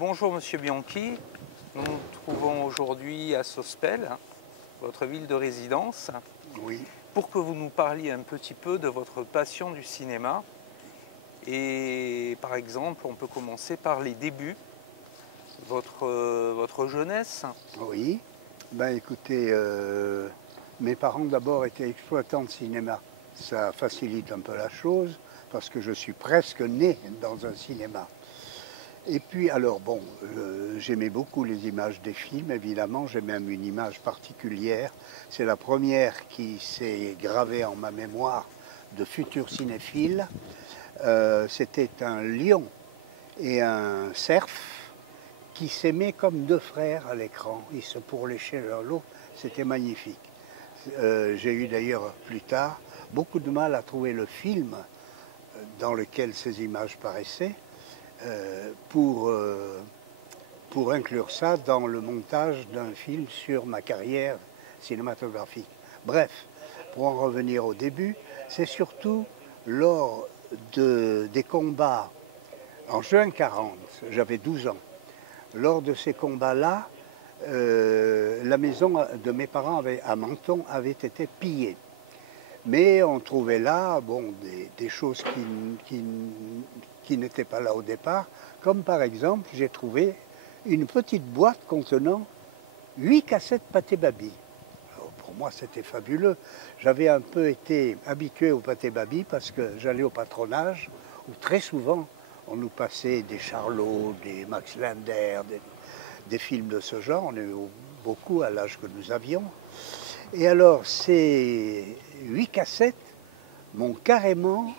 Bonjour Monsieur Bianchi, nous nous trouvons aujourd'hui à Sospel, votre ville de résidence, Oui. pour que vous nous parliez un petit peu de votre passion du cinéma. Et par exemple, on peut commencer par les débuts, votre jeunesse. Oui. Ben écoutez, mes parents d'abord étaient exploitants de cinéma. Ça facilite un peu la chose parce que je suis presque né dans un cinéma. Et puis alors bon, j'aimais beaucoup les images des films, évidemment, j'ai même une image particulière. C'est la première qui s'est gravée en ma mémoire de futur cinéphile. C'était un lion et un cerf qui s'aimaient comme deux frères à l'écran. Ils se pourléchaient l'un l'autre, c'était magnifique. J'ai eu d'ailleurs plus tard beaucoup de mal à trouver le film dans lequel ces images paraissaient pour inclure ça dans le montage d'un film sur ma carrière cinématographique. Bref, pour en revenir au début, c'est surtout lors des combats en juin 40, j'avais 12 ans. Lors de ces combats-là, la maison de mes parents à Menton avait été pillée. Mais on trouvait là bon, des choses qui n'étaient pas là au départ, comme par exemple, j'ai trouvé une petite boîte contenant 8 cassettes Pathé Baby. Alors, pour moi, c'était fabuleux. J'avais un peu été habitué au Pathé Baby parce que j'allais au patronage, où très souvent, on nous passait des Charlot, des Max Linder, des films de ce genre. On a eu beaucoup à l'âge que nous avions. Et alors, ces 8 cassettes m'ont carrément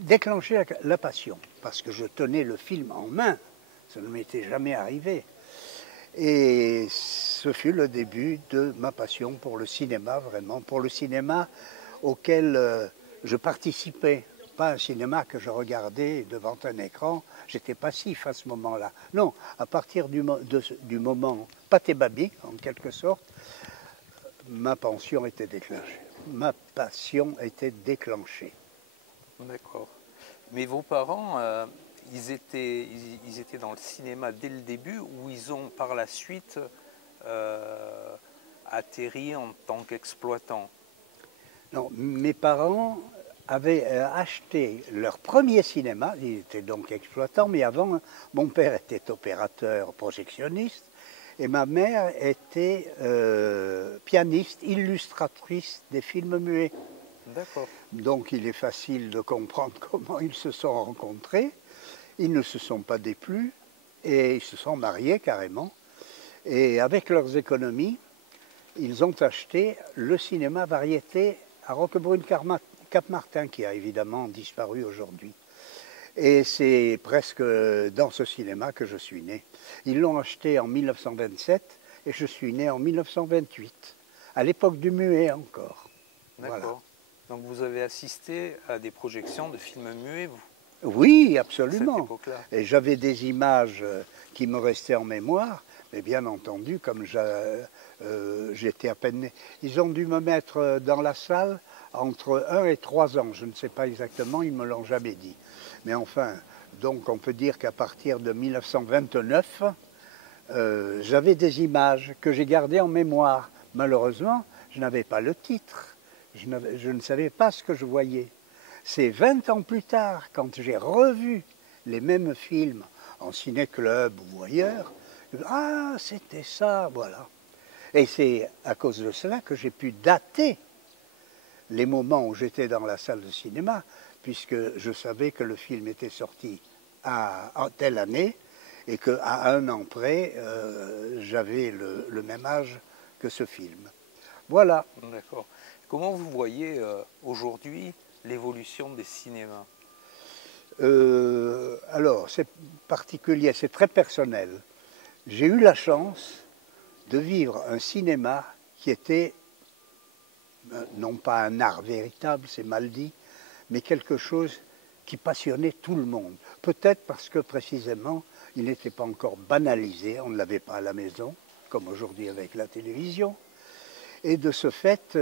déclenché la passion, parce que je tenais le film en main. Ça ne m'était jamais arrivé. Et ce fut le début de ma passion pour le cinéma, vraiment, pour le cinéma auquel je participais. Pas un cinéma que je regardais devant un écran, j'étais passif à ce moment-là. Non, à partir du moment Pathé Baby, en quelque sorte, ma passion était déclenchée. Ma passion était déclenchée. D'accord. Mais vos parents, ils étaient dans le cinéma dès le début ou ils ont par la suite atterri en tant qu'exploitants? Non, mes parents avaient acheté leur premier cinéma, ils étaient donc exploitants, mais avant, mon père était opérateur projectionniste et ma mère était pianiste, illustratrice des films muets. D'accord. Donc il est facile de comprendre comment ils se sont rencontrés. Ils ne se sont pas déplus et ils se sont mariés carrément. Et avec leurs économies, ils ont acheté le cinéma variété à Roquebrune-Cap-Martin, qui a évidemment disparu aujourd'hui. Et c'est presque dans ce cinéma que je suis né. Ils l'ont acheté en 1927 et je suis né en 1928, à l'époque du muet encore. D'accord. Voilà. Donc vous avez assisté à des projections de films muets, vous? Oui, Cette absolument. époque-là. Et j'avais des images qui me restaient en mémoire, mais bien entendu, comme j'étais à peine né. Ils ont dû me mettre dans la salle entre 1 et 3 ans. Je ne sais pas exactement, ils ne me l'ont jamais dit. Mais enfin, donc on peut dire qu'à partir de 1929, j'avais des images que j'ai gardées en mémoire. Malheureusement, je n'avais pas le titre. Je ne savais pas ce que je voyais. C'est 20 ans plus tard, quand j'ai revu les mêmes films en ciné-club ou ailleurs, ah, c'était ça, voilà. Et c'est à cause de cela que j'ai pu dater les moments où j'étais dans la salle de cinéma, puisque je savais que le film était sorti en telle année et qu'à 1 an près, j'avais le même âge que ce film. Voilà. D'accord. Comment vous voyez aujourd'hui l'évolution des cinémas? Alors, c'est particulier, c'est très personnel. J'ai eu la chance de vivre un cinéma qui était, non pas un art véritable, c'est mal dit, mais quelque chose qui passionnait tout le monde. Peut-être parce que précisément, il n'était pas encore banalisé, on ne l'avait pas à la maison, comme aujourd'hui avec la télévision. Et de ce fait,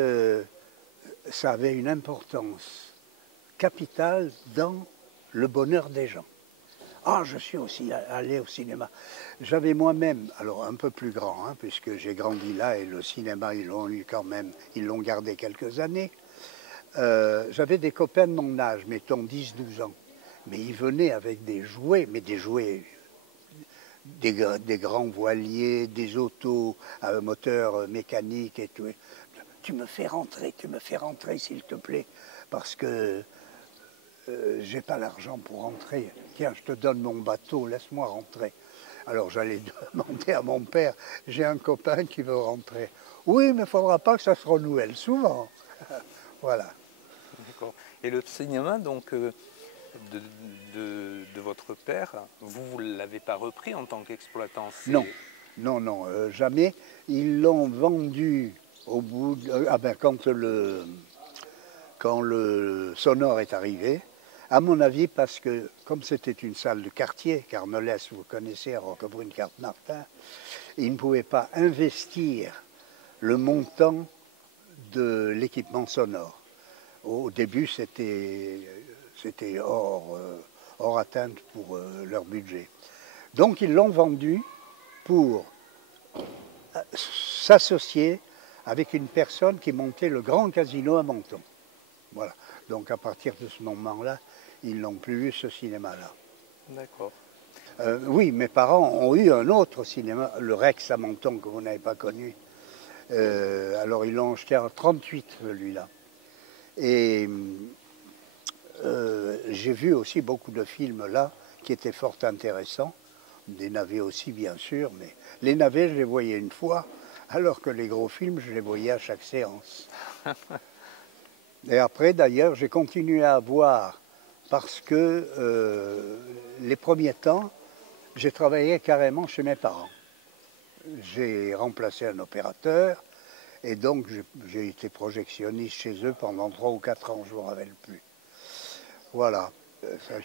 ça avait une importance capitale dans le bonheur des gens. Ah, je suis aussi allé au cinéma. J'avais moi-même, alors un peu plus grand, hein, puisque j'ai grandi là et le cinéma, ils l'ont eu quand même, ils l'ont gardé quelques années. J'avais des copains de mon âge, mettons 10-12 ans. Mais ils venaient avec des jouets, mais des jouets, des grands voiliers, des autos à moteur mécanique et tout. Tu me fais rentrer s'il te plaît, parce que j'ai pas l'argent pour rentrer. Tiens, je te donne mon bateau, laisse-moi rentrer. Alors j'allais demander à mon père, j'ai un copain qui veut rentrer. Oui, mais il ne faudra pas que ça se renouvelle souvent. Voilà. D'accord. Et le cinéma, donc, de votre père, vous ne l'avez pas repris en tant qu'exploitant? Non, non, non, jamais. Ils l'ont vendu au bout de, ah ben, quand le sonore est arrivé, à mon avis, parce que comme c'était une salle de quartier, Carmelès, vous connaissez, à Roquebrune-Carmartin, ils ne pouvaient pas investir le montant de l'équipement sonore. Au début, c'était hors atteinte pour leur budget. Donc ils l'ont vendu pour s'associer avec une personne qui montait le grand casino à Menton. Voilà. Donc à partir de ce moment-là, ils n'ont plus eu ce cinéma-là. D'accord. Oui, mes parents ont eu un autre cinéma, le Rex à Menton, que vous n'avez pas connu. Alors ils l'ont acheté en 1938, celui-là. Et j'ai vu aussi beaucoup de films là qui étaient fort intéressants. Des navets aussi, bien sûr, mais les navets, je les voyais une fois, alors que les gros films, je les voyais à chaque séance. Et après, d'ailleurs, j'ai continué à voir, parce que les premiers temps, j'ai travaillé carrément chez mes parents. J'ai remplacé un opérateur, et donc j'ai été projectionniste chez eux pendant 3 ou 4 ans, je ne me rappelle plus. Voilà.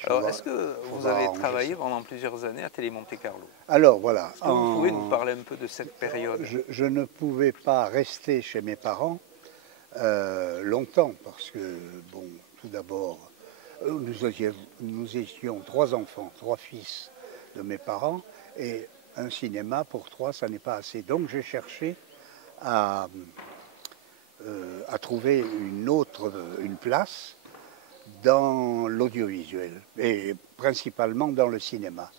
Alors, est-ce que vous avez travaillé pendant plusieurs années à Télé Monte Carlo? Alors voilà. Est-ce que vous pouvez nous parler un peu de cette période? Je ne pouvais pas rester chez mes parents longtemps parce que, bon, tout d'abord, nous étions 3 enfants, 3 fils de mes parents, et un cinéma pour 3, ça n'est pas assez. Donc j'ai cherché à trouver une place dans l'audiovisuel, et principalement dans le cinéma.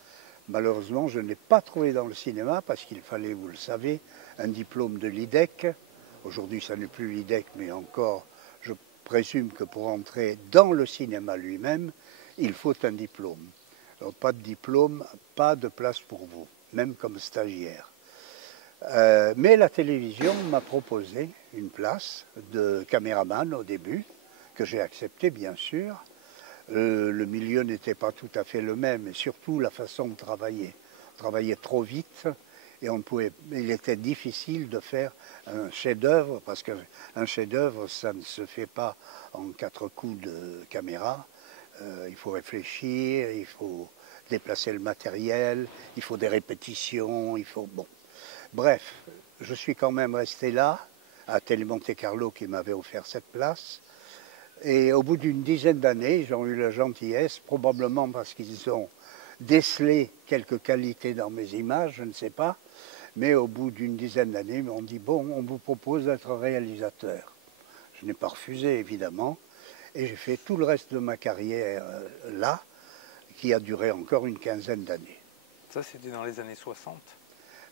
Malheureusement, je n'ai pas trouvé dans le cinéma parce qu'il fallait, vous le savez, un diplôme de l'IDEC. Aujourd'hui, ça n'est plus l'IDEC, mais encore, je présume que pour entrer dans le cinéma lui-même, il faut un diplôme. Alors, pas de diplôme, pas de place pour vous, même comme stagiaire. Mais la télévision m'a proposé une place de caméraman au début, que j'ai accepté bien sûr. Le milieu n'était pas tout à fait le même, et surtout la façon de travailler. On travaillait trop vite et il était difficile de faire un chef-d'œuvre, parce qu'un chef-d'œuvre, ça ne se fait pas en 4 coups de caméra. Il faut réfléchir, il faut déplacer le matériel, il faut des répétitions, il faut... Bon. Bref, je suis quand même resté là, à Télé Monte Carlo qui m'avait offert cette place. Et au bout d'une dizaine d'années, ils ont eu la gentillesse, probablement parce qu'ils ont décelé quelques qualités dans mes images, je ne sais pas, mais au bout d'une dizaine d'années, ils m'ont dit « Bon, on vous propose d'être réalisateur ». Je n'ai pas refusé, évidemment, et j'ai fait tout le reste de ma carrière là, qui a duré encore une quinzaine d'années. Ça, c'était dans les années 60?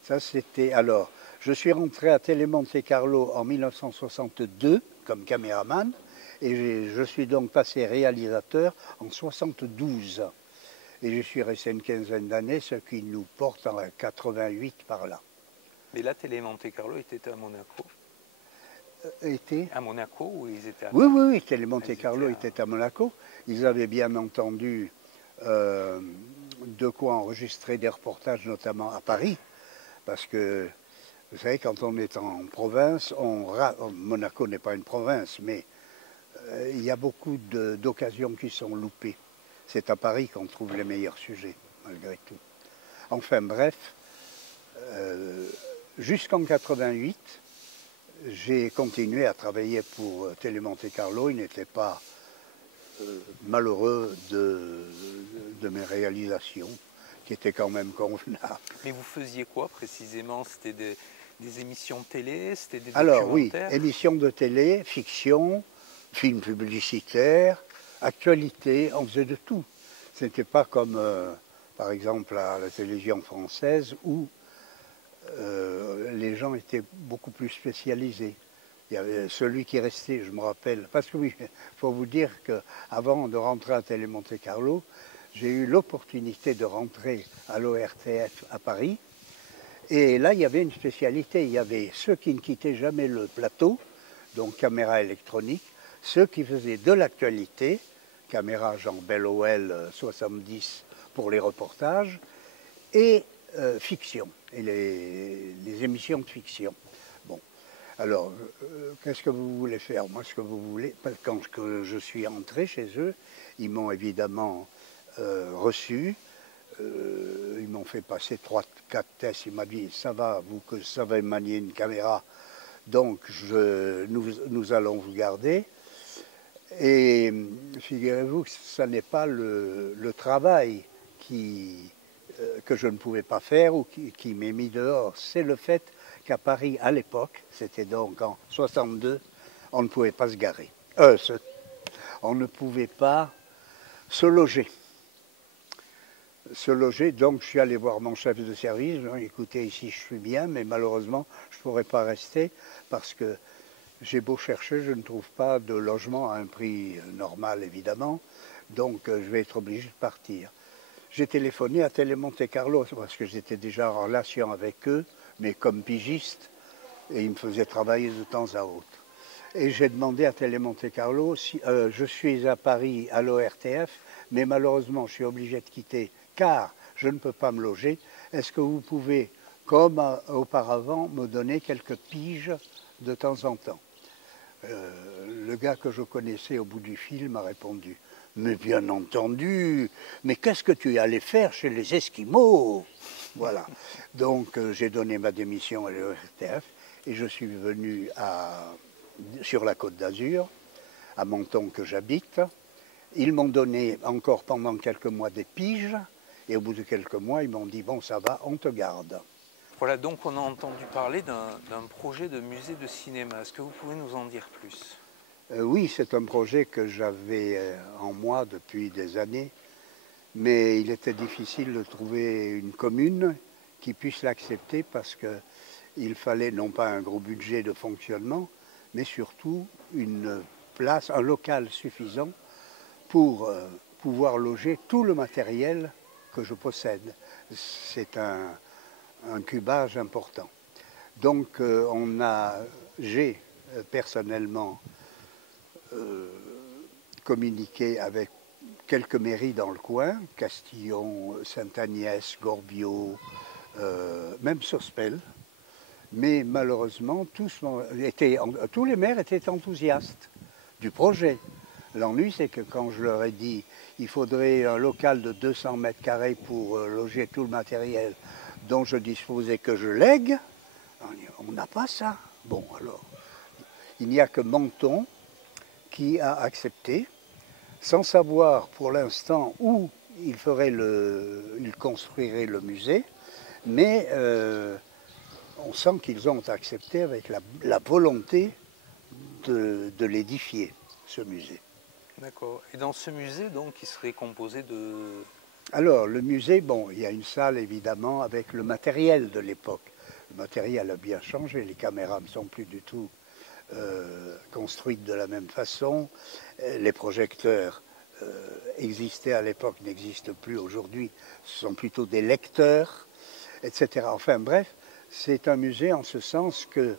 Ça, c'était... Alors, je suis rentré à Télé Monte Carlo en 1962 comme caméraman, et je suis donc passé réalisateur en 72. Et je suis resté une quinzaine d'années, ce qui nous porte en 88 par là. Mais là, Télé Monte Carlo était à Monaco? Était à Monaco ou ils étaient à Oui, Paris? oui, oui, Télé Monte Carlo était à Monaco. Ils avaient bien entendu de quoi enregistrer des reportages, notamment à Paris, parce que, vous savez, quand on est en province, Monaco n'est pas une province, mais il y a beaucoup d'occasions qui sont loupées. C'est à Paris qu'on trouve les meilleurs sujets, malgré tout. Enfin bref, jusqu'en 88, j'ai continué à travailler pour Télé Monte Carlo. Il n'était pas malheureux de mes réalisations, qui étaient quand même convenables. Mais vous faisiez quoi précisément? C'était des émissions de télé? C'était des Alors oui, documentaires? émissions de télé, fiction, films publicitaires, actualité, on faisait de tout. Ce n'était pas comme, par exemple, à la télévision française où les gens étaient beaucoup plus spécialisés. Il y avait celui qui restait, je me rappelle, parce que oui, il faut vous dire qu'avant de rentrer à Télé Monte Carlo, j'ai eu l'opportunité de rentrer à l'ORTF à Paris. Et là, il y avait une spécialité. Il y avait ceux qui ne quittaient jamais le plateau, donc caméra électronique, ceux qui faisaient de l'actualité, caméra Jean Bell 70 pour les reportages, et fiction, et les émissions de fiction. Bon, alors, qu'est-ce que vous voulez faire? Moi, ce que vous voulez, quand je suis entré chez eux, ils m'ont évidemment reçu. Ils m'ont fait passer 3-4 tests. Il m'a dit, ça va, vous que savez manier une caméra, donc nous allons vous garder. Et figurez-vous que ce n'est pas le travail que je ne pouvais pas faire ou qui m'est mis dehors. C'est le fait qu'à Paris, à l'époque, c'était donc en 62, on ne pouvait pas se garer. On ne pouvait pas se loger. Donc je suis allé voir mon chef de service, je lui ai dit, écoutez, ici je suis bien, mais malheureusement je ne pourrais pas rester parce que j'ai beau chercher, je ne trouve pas de logement à un prix normal évidemment, donc je vais être obligé de partir. J'ai téléphoné à Télé Monte Carlo parce que j'étais déjà en relation avec eux, mais comme pigiste, et ils me faisaient travailler de temps à autre. Et j'ai demandé à Télé Monte Carlo, si, je suis à Paris à l'ORTF, mais malheureusement je suis obligé de quitter car je ne peux pas me loger. Est-ce que vous pouvez, comme auparavant, me donner quelques piges de temps en temps? Le gars que je connaissais au bout du fil m'a répondu, mais bien entendu, mais qu'est-ce que tu es allé faire chez les Esquimaux? Voilà. Donc j'ai donné ma démission à l'ORTF et je suis venu sur la Côte d'Azur, à Menton que j'habite. Ils m'ont donné encore pendant quelques mois des piges. Et au bout de quelques mois, ils m'ont dit, bon, ça va, on te garde. Voilà, donc on a entendu parler d'un projet de musée de cinéma. Est-ce que vous pouvez nous en dire plus? Oui, c'est un projet que j'avais en moi depuis des années, mais il était difficile de trouver une commune qui puisse l'accepter parce qu'il fallait non pas un gros budget de fonctionnement, mais surtout une place, un local suffisant pour pouvoir loger tout le matériel que je possède. C'est un cubage important. Donc j'ai personnellement communiqué avec quelques mairies dans le coin, Castillon, Sainte-Agnès, Gorbiot, même Sospel, mais malheureusement tous les maires étaient enthousiastes du projet. L'ennui, c'est que quand je leur ai dit il faudrait un local de 200 mètres carrés pour loger tout le matériel dont je disposais que je lègue, on n'a pas ça. Bon, alors, il n'y a que Menton qui a accepté, sans savoir pour l'instant où il construirait le musée, mais on sent qu'ils ont accepté avec la volonté de l'édifier, ce musée. D'accord. Et dans ce musée, donc, il serait composé de... Alors, le musée, bon, il y a une salle évidemment avec le matériel de l'époque. Le matériel a bien changé, les caméras ne sont plus du tout construites de la même façon. Les projecteurs existaient à l'époque, n'existent plus aujourd'hui. Ce sont plutôt des lecteurs, etc. Enfin bref, c'est un musée en ce sens que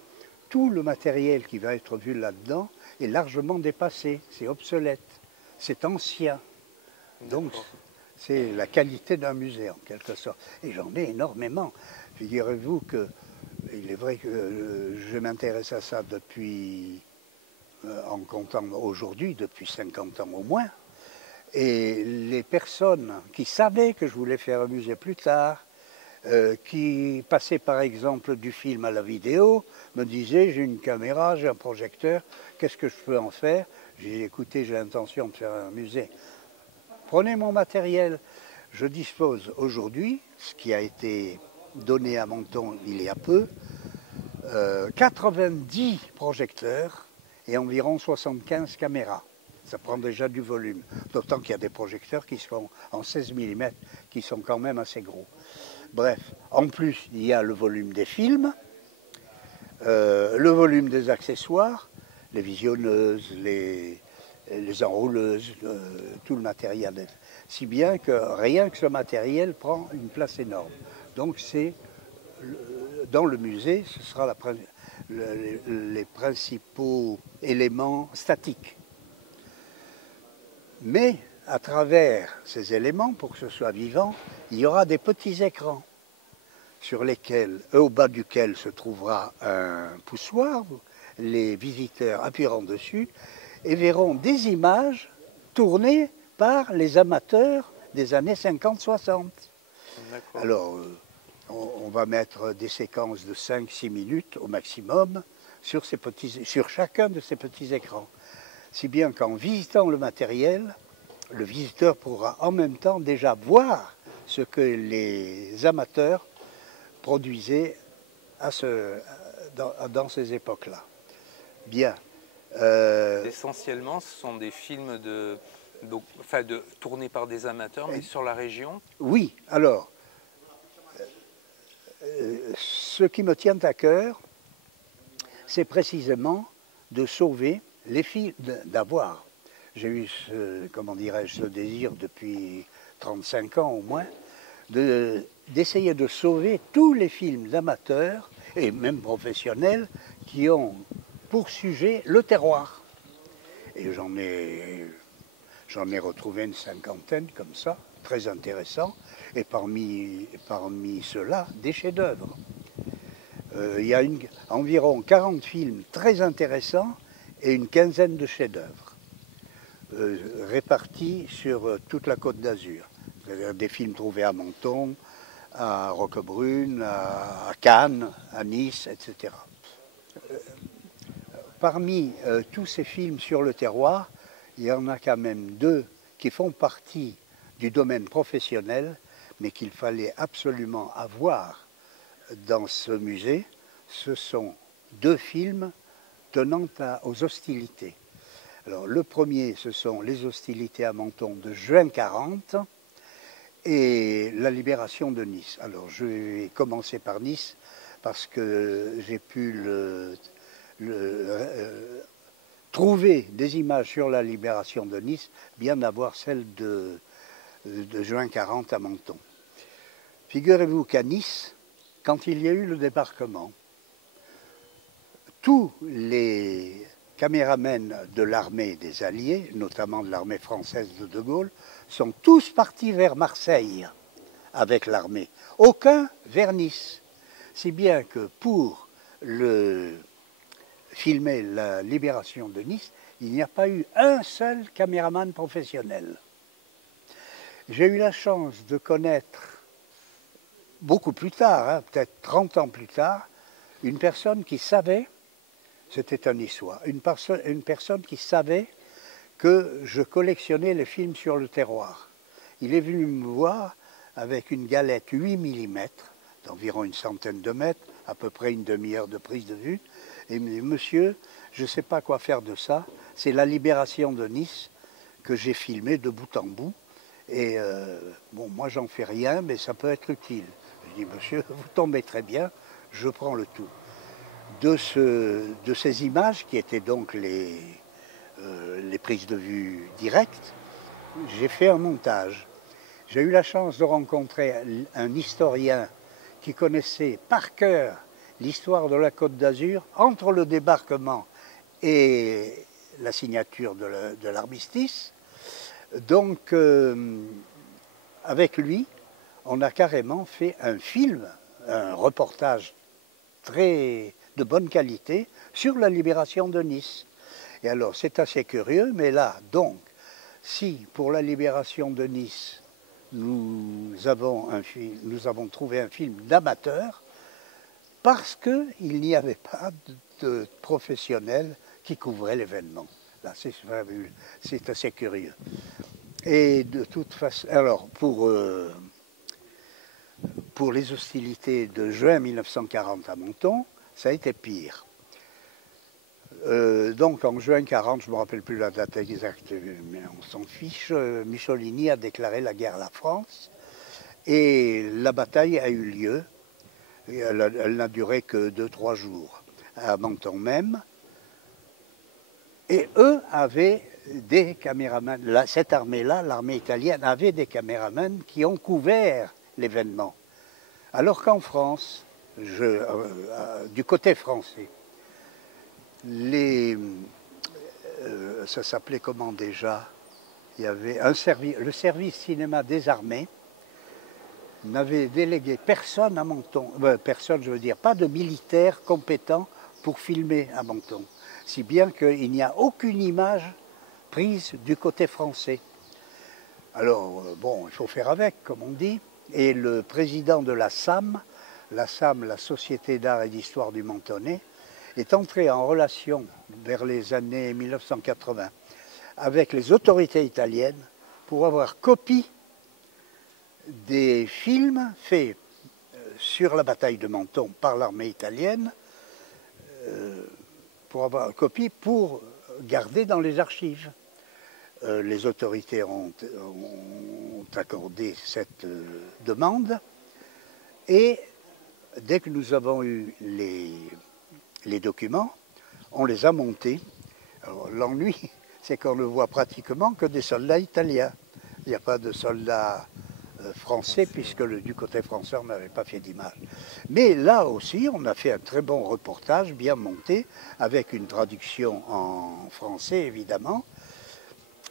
tout le matériel qui va être vu là-dedans est largement dépassé, c'est obsolète, c'est ancien. Donc c'est la qualité d'un musée en quelque sorte. Et j'en ai énormément. Figurez-vous qu'il est vrai que je m'intéresse à ça depuis, en comptant aujourd'hui, depuis 50 ans au moins. Et les personnes qui savaient que je voulais faire un musée plus tard, qui passaient par exemple du film à la vidéo, me disaient j'ai une caméra, j'ai un projecteur, qu'est-ce que je peux en faire? J'ai dit, écoutez, j'ai l'intention de faire un musée. Prenez mon matériel. Je dispose aujourd'hui, ce qui a été donné à Menton il y a peu, 90 projecteurs et environ 75 caméras. Ça prend déjà du volume. D'autant qu'il y a des projecteurs qui sont en 16 mm, qui sont quand même assez gros. Bref, en plus, il y a le volume des films, le volume des accessoires, les visionneuses, les enrouleuses, tout le matériel. Si bien que rien que ce matériel prend une place énorme. Donc c'est dans le musée, ce sera les principaux éléments statiques. Mais à travers ces éléments, pour que ce soit vivant, il y aura des petits écrans sur lesquels, au bas duquel se trouvera un poussoir. Les visiteurs appuieront dessus et verront des images tournées par les amateurs des années 50-60. Alors, on va mettre des séquences de 5-6 minutes au maximum sur chacun de ces petits écrans. Si bien qu'en visitant le matériel, le visiteur pourra en même temps déjà voir ce que les amateurs produisaient dans ces époques-là. Bien. Essentiellement, ce sont des films tournés par des amateurs, mais sur la région. Oui, alors, ce qui me tient à cœur, c'est précisément de sauver les films, d'avoir. J'ai eu ce désir depuis 35 ans au moins, d'essayer de sauver tous les films d'amateurs et même professionnels qui ont pour sujet le terroir. Et j'en ai retrouvé une cinquantaine comme ça, très intéressants, et parmi ceux-là, des chefs-d'œuvre. Il y a environ 40 films très intéressants et une quinzaine de chefs-d'œuvre répartis sur toute la Côte d'Azur. Des films trouvés à Menton, à Roquebrune, à Cannes, à Nice, etc. Parmi tous ces films sur le terroir, il y en a quand même 2 qui font partie du domaine professionnel, mais qu'il fallait absolument avoir dans ce musée. Ce sont 2 films tenant aux hostilités. Alors, le premier, ce sont les hostilités à Menton de juin 40 et la libération de Nice. Alors, je vais commencer par Nice parce que j'ai pu trouver des images sur la libération de Nice, bien d'avoir celle de juin 40 à Menton. Figurez-vous qu'à Nice, quand il y a eu le débarquement, tous les caméramens de l'armée des Alliés, notamment de l'armée française de De Gaulle, sont tous partis vers Marseille avec l'armée, aucun vers Nice. Si bien que pour filmer la libération de Nice, il n'y a pas eu un seul caméraman professionnel. J'ai eu la chance de connaître, beaucoup plus tard, peut-être 30 ans plus tard, une personne qui savait, c'était un niçois, une personne qui savait que je collectionnais les films sur le terroir. Il est venu me voir avec une galette 8 mm, d'environ une centaine de mètres, à peu près une demi-heure de prise de vue, et il me dit, monsieur, je ne sais pas quoi faire de ça, c'est la libération de Nice que j'ai filmée de bout en bout, et bon, moi j'en fais rien, mais ça peut être utile. Je dis, monsieur, vous tombez très bien, je prends le tout. De ces images, qui étaient donc les prises de vue directes, j'ai fait un montage. J'ai eu la chance de rencontrer un historien qui connaissait par cœur l'histoire de la Côte d'Azur entre le débarquement et la signature de l'armistice. Donc, avec lui, on a carrément fait un film, un reportage de bonne qualité sur la libération de Nice. Et alors, c'est assez curieux, mais là, donc, si pour la libération de Nice, nous avons trouvé un film d'amateur, parce qu'il n'y avait pas de professionnels qui couvraient l'événement. Là, c'est fabuleux. C'est assez curieux. Et de toute façon, alors pour les hostilités de juin 1940 à Menton, ça a été pire. Donc en juin 40, je ne me rappelle plus la date exacte, mais on s'en fiche, Mussolini a déclaré la guerre à la France et la bataille a eu lieu. Elle n'a duré que 2-3 jours à Menton même. Et eux avaient des caméramans, cette armée-là, l'armée italienne, avait des caméramans qui ont couvert l'événement. Alors qu'en France, du côté français, ça s'appelait comment déjà? Il y avait le service cinéma des armées n'avait délégué personne à Menton, personne je veux dire, pas de militaires compétents pour filmer à Menton, si bien qu'il n'y a aucune image prise du côté français. Alors bon, il faut faire avec, comme on dit, et le président de la SAM, la Société d'art et d'histoire du Mentonnais, est entré en relation vers les années 1980 avec les autorités italiennes pour avoir copie des films faits sur la bataille de Menton par l'armée italienne, pour avoir copie pour garder dans les archives. Les autorités ont accordé cette demande et dès que nous avons eu les documents, on les a montés. Alors l'ennui, c'est qu'on ne voit pratiquement que des soldats italiens. Il n'y a pas de soldats français, puisque du côté français, on n'avait pas fait d'image. Mais là aussi, on a fait un très bon reportage, bien monté, avec une traduction en français, évidemment.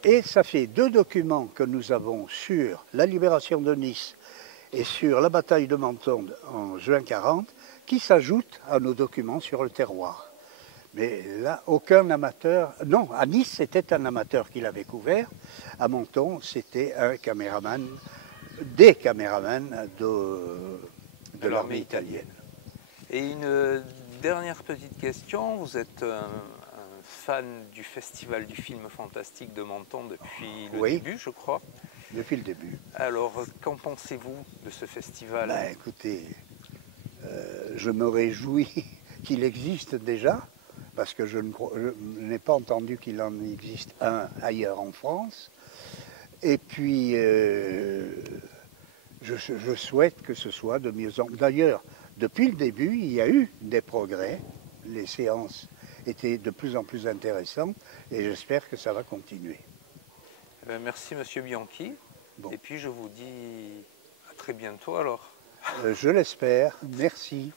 Et ça fait 2 documents que nous avons sur la libération de Nice et sur la bataille de Menton en juin 40, qui s'ajoutent à nos documents sur le terroir. Mais là, aucun amateur... Non, à Nice, c'était un amateur qui l'avait couvert. À Menton, c'était un caméraman, des caméramans de l'armée italienne. Et une dernière petite question. Vous êtes un fan du Festival du film fantastique de Menton depuis le début, je crois. Depuis le début. Alors, qu'en pensez-vous de ce festival? Écoutez, je me réjouis qu'il existe déjà, parce que je n'ai pas entendu qu'il en existe un ailleurs en France. Et puis, je souhaite que ce soit de mieux en mieux. D'ailleurs, depuis le début, il y a eu des progrès. Les séances étaient de plus en plus intéressantes et j'espère que ça va continuer. Merci Monsieur Bianchi. Bon. Et puis je vous dis à très bientôt alors. Je l'espère. Merci.